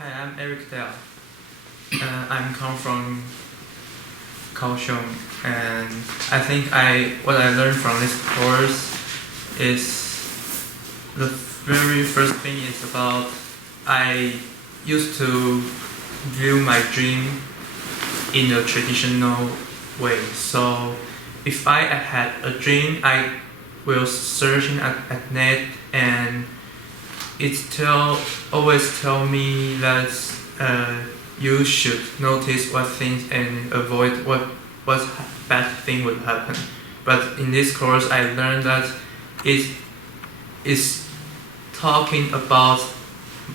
Hi, I'm Eric Dell. I'm come from Kaohsiung, and I think what I learned from this course is the very first thing is about I used to view my dream in a traditional way. So if I had a dream, I will searching at net, and always tell me that you should notice what things and avoid what bad thing would happen. But in this course, I learned that it is talking about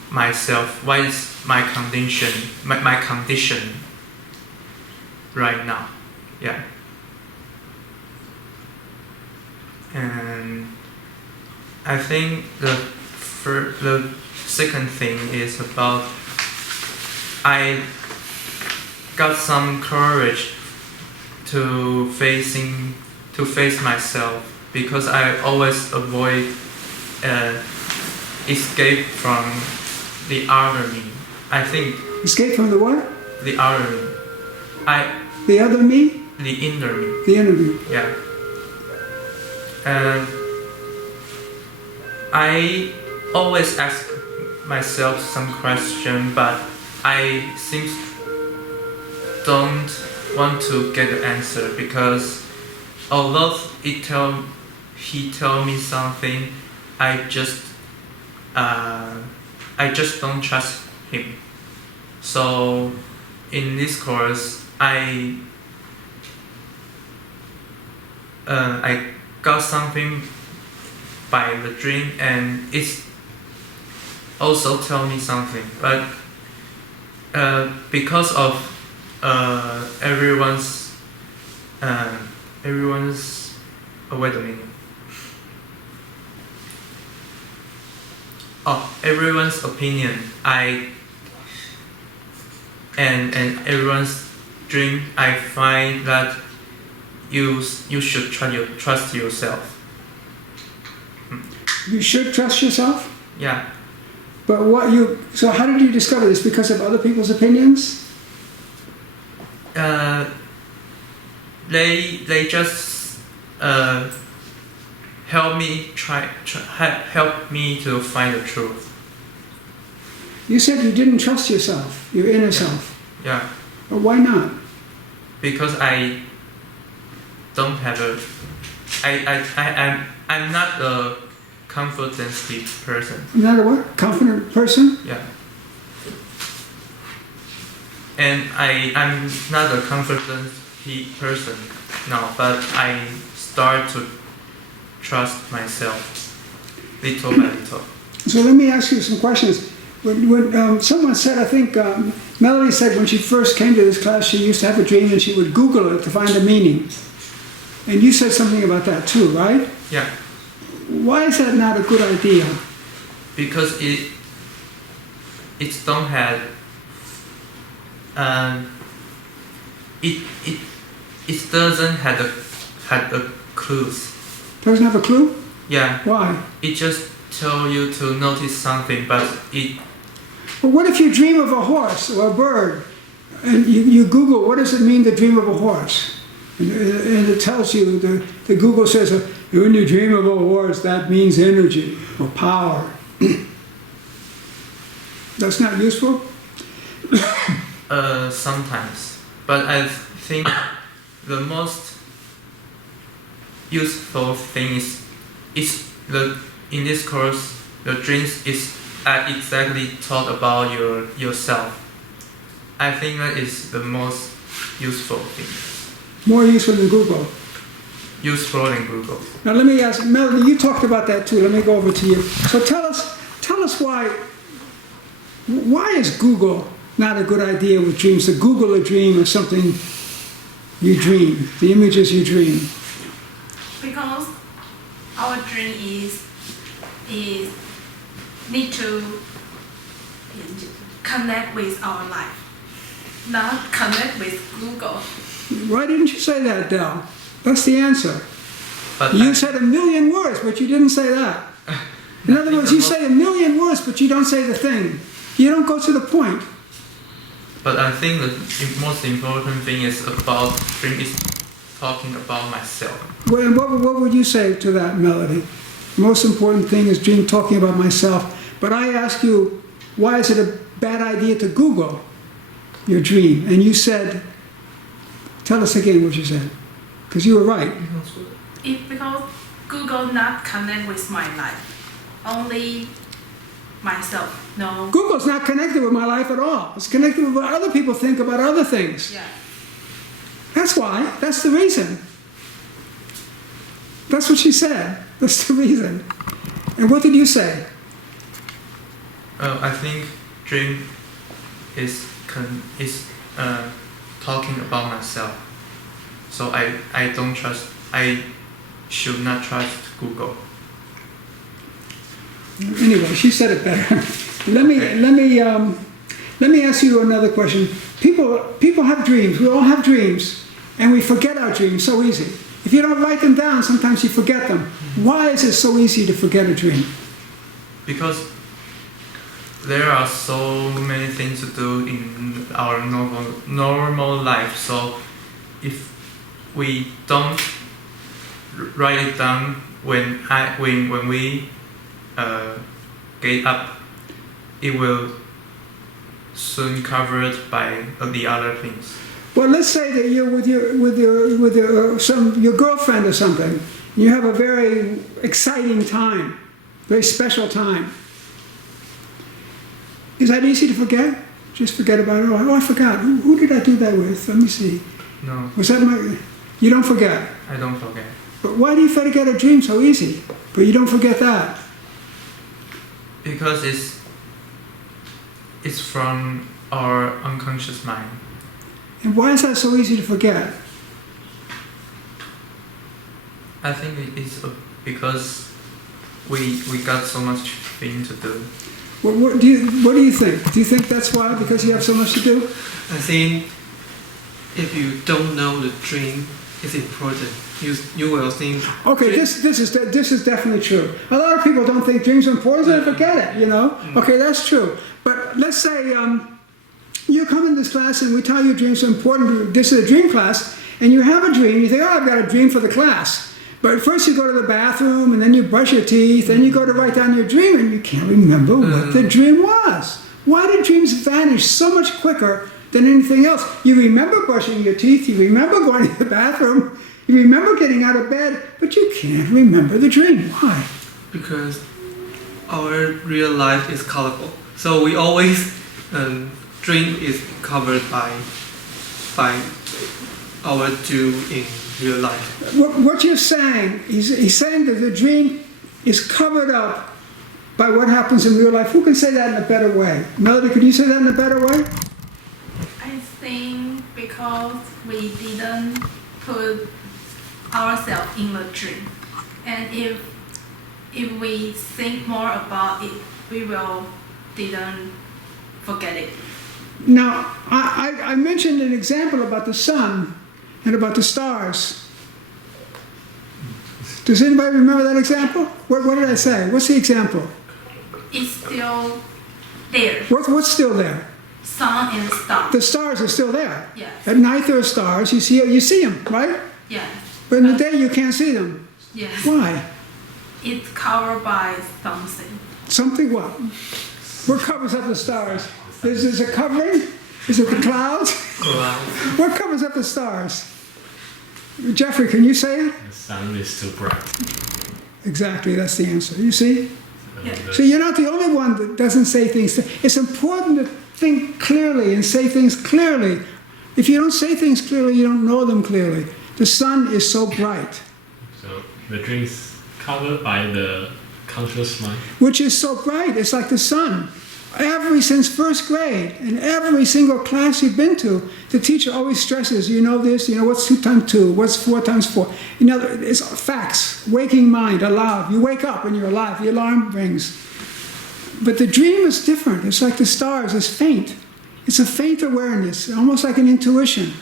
myself. What is my condition? My condition right now. Yeah. And I think the second thing is about I got some courage to face myself, because I always avoid escape from the other me. I think escape from the what? The other me. The other me? The inner me. The inner me. Yeah. And I always ask myself some question, but I seems don't want to get the answer, because although he tell me something, I just don't trust him. So in this course, I got something by the dream, and it's also tell me something, but because of everyone's wait a minute. Everyone's opinion, and everyone's dream, I find that you should trust yourself. You should trust yourself? Yeah. But so how did you discover this? Because of other people's opinions? They just help me help me to find the truth. You said you didn't trust yourself, your inner self. Yeah. But why not? Because I don't have I'm not a confident person. Not a what? Confident person? Yeah. And I'm not a confident person now, but I start to trust myself little by little. So let me ask you some questions. When someone said, I think Melody said when she first came to this class, she used to have a dream and she would Google it to find the meaning. And you said something about that too, right? Yeah. Why is that not a good idea? Because it don't have it doesn't have a clues. Doesn't have a clue? Yeah. Why? It just tell you to notice something, but it. But what if you dream of a horse or a bird, and you Google what does it mean to dream of a horse, and it tells you the Google says when you dream of a horse that means energy or power. That's not useful? Sometimes, but I think the most useful thing is in this course the dreams is exactly taught about yourself. I think that is the most useful thing. More useful than Google. Useful than Google. Now let me ask Melody. You talked about that too. Let me go over to you. So tell us why is Google not a good idea with dreams? To Google a dream or something you dream, the images you dream. Because our dream is need to connect with our life, not connect with Google. Why didn't you say that, Dell? That's the answer. But You said a million words, but you didn't say that. In other words, you say a million words, but you don't say the thing. You don't go to the point. But I think the most important thing is about dream is talking about myself. Well, what would you say to that, Melody? The most important thing is dream talking about myself. But I ask you, why is it a bad idea to Google your dream? And you said, tell us again what you said, because you were right. It's because Google not connect with my life. Only myself. No. Google's not connected with my life at all. It's connected with what other people think about other things. Yeah. That's why. That's the reason. That's what she said. That's the reason. And what did you say? I think dream is talking about myself. So I don't trust. I should not trust Google. Anyway, she said it better. Let me ask you another question. People have dreams. We all have dreams, and we forget our dreams so easy. If you don't write them down, sometimes you forget them. Why is it so easy to forget a dream? Because there are so many things to do in our normal life. So if we don't write it down when we get up, it will soon covered by the other things. Well, let's say that you're with your girlfriend or something. You have a very exciting time, very special time. Is that easy to forget? Just forget about it. Oh, I forgot. Who did I do that with? Let me see. No. Was that my? You don't forget. I don't forget. But why do you forget a dream so easy? But you don't forget that. Because it's from our unconscious mind. And why is that so easy to forget? I think it's because we got so much thing to do. What do you think? Do you think that's why? Because you have so much to do? I think if you don't know the dream is important, you will think. Okay, this is definitely true. A lot of people don't think dreams are important, so they forget it. You know. Okay, that's true. But let's say you come in this class and we tell you dreams are important. This is a dream class, and you have a dream. You think, oh, I've got a dream for the class. But first you go to the bathroom, and then you brush your teeth, and you go to write down your dream, and you can't remember what the dream was. Why do dreams vanish so much quicker than anything else? You remember brushing your teeth, you remember going to the bathroom, you remember getting out of bed, but you can't remember the dream. Why? Because our real life is colorful. So we always, dream is covered by our do in real life. What you're saying, he's saying that the dream is covered up by what happens in real life. Who can say that in a better way? Melody, could you say that in a better way? I think because we didn't put ourselves in the dream, and if we think more about it, we will didn't forget it. Now, I mentioned an example about the sun and about the stars. Does anybody remember that example? What did I say? What's the example? It's still there. What's still there? Sun and stars. The stars are still there. Yes. At night there are stars. You see them, right? Yes. But in the day you can't see them. Yes. Why? It's covered by something. Something what? What covers up the stars? Is it a covering? Is it the clouds? What covers up the stars? Jeffrey, can you say it? The sun is too bright. Exactly, that's the answer. You see? Yeah. So you're not the only one that doesn't say things. It's important to think clearly and say things clearly. If you don't say things clearly, you don't know them clearly. The sun is so bright. So the dream is covered by the conscious mind. Which is so bright. It's like the sun. Since first grade, in every single class you've been to, the teacher always stresses, you know this, you know, what's 2 times 2, what's 4 times 4. You know, it's facts, waking mind, alive. You wake up when you're alive, the alarm rings. But the dream is different. It's like the stars, it's faint. It's a faint awareness, almost like an intuition.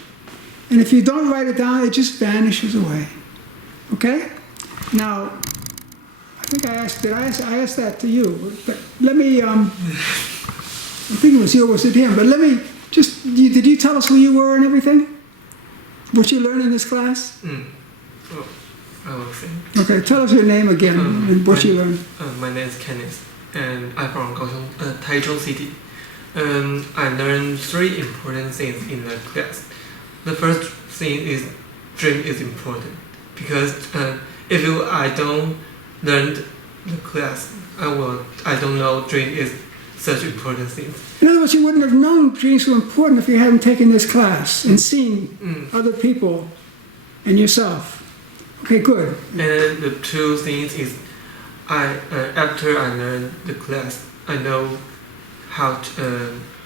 And if you don't write it down, it just vanishes away. Okay? Now, I think I asked that to you, but let me think it was you or was it him? But let me just, did you tell us who you were and everything? What you learned in this class? Oh, I will say. Okay, tell us your name again and what you learned. My name is Kenneth, and I'm from Taichung City. I learned 3 important things in the class. The first thing is dream is important because if I don't learn the class, I don't know dream is such important thing. In other words, you wouldn't have known dreams were important if you hadn't taken this class and seen other people and yourself. Okay, good. And the 2 things is, after I learn the class, I know how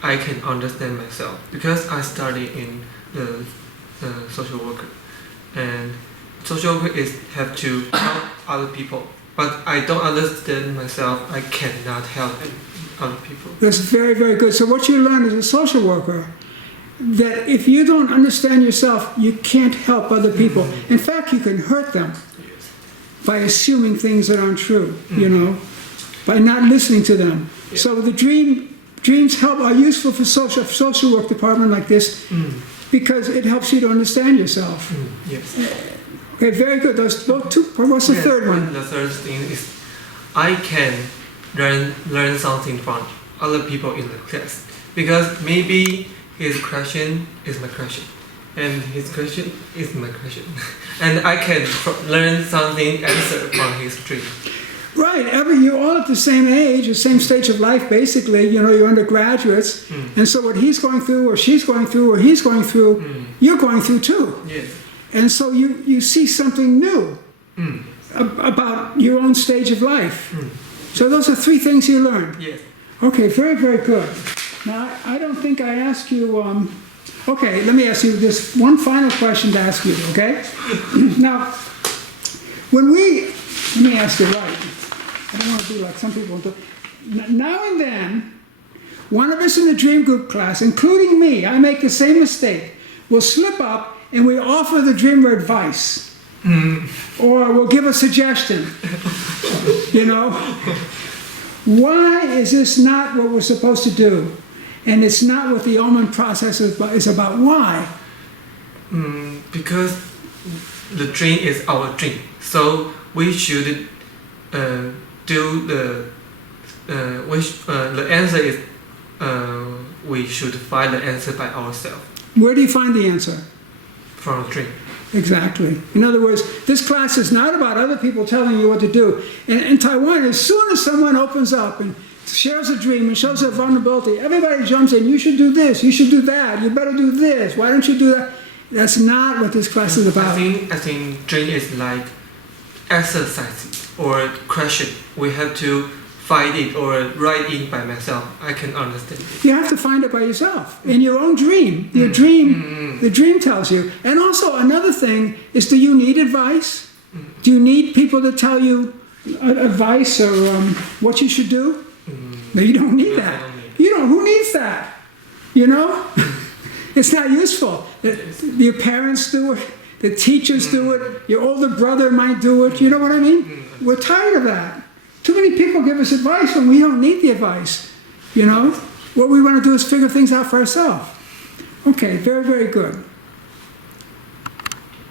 I can understand myself because I study in the social worker, and social worker is have to help other people. But I don't understand myself. I cannot help other people. That's very, very good. So what you learn as a social worker, that if you don't understand yourself, you can't help other people. In fact, you can hurt them by assuming things that aren't true, you know, by not listening to them. Yeah. So the dreams are useful for social work department like this because it helps you to understand yourself. Yes. Okay, very good. Those both 2. What's the third one? The third thing is, I can learn something from other people in the class because maybe his question is my question, and his question is my question, and I can learn something answer from his dream. Right. You're all at the same age, the same stage of life, basically. You know, you're undergraduates, and so what he's going through, or she's going through, or he's going through, you're going through too. Yes. And so you see something new about your own stage of life. So those are 3 things you learned. Yes. Okay, very, very good. Now, I don't think I asked you, okay, let me ask you this one final question to ask you, okay? Now, let me ask you right. I don't want to be like some people do. Now and then, one of us in the dream group class, including me, I make the same mistake, will slip up and we offer the dreamer advice. Or we'll give a suggestion. You know? Why is this not what we're supposed to do? And it's not what the Ullman process is about. Why? Because the dream is our dream. So we should do the answer is we should find the answer by ourselves. Where do you find the answer? From the dream. Exactly. In other words, this class is not about other people telling you what to do. In Taiwan, as soon as someone opens up and shares a dream and shows a vulnerability, everybody jumps in. You should do this. You should do that. You better do this. Why don't you do that? That's not what this class is about. I think dream is like exercise or question. We have to find it or write it by myself. I can understand it. You have to find it by yourself in your own dream. Your dream, the dream tells you. And also another thing is, do you need advice? Do you need people to tell you advice or what you should do? No, you don't need that. Who needs that? You know, it's not useful. Your parents do it. The teachers do it. Your older brother might do it. You know what I mean? We're tired of that. Too many people give us advice when we don't need the advice. You know, what we want to do is figure things out for ourselves. Okay, very, very good.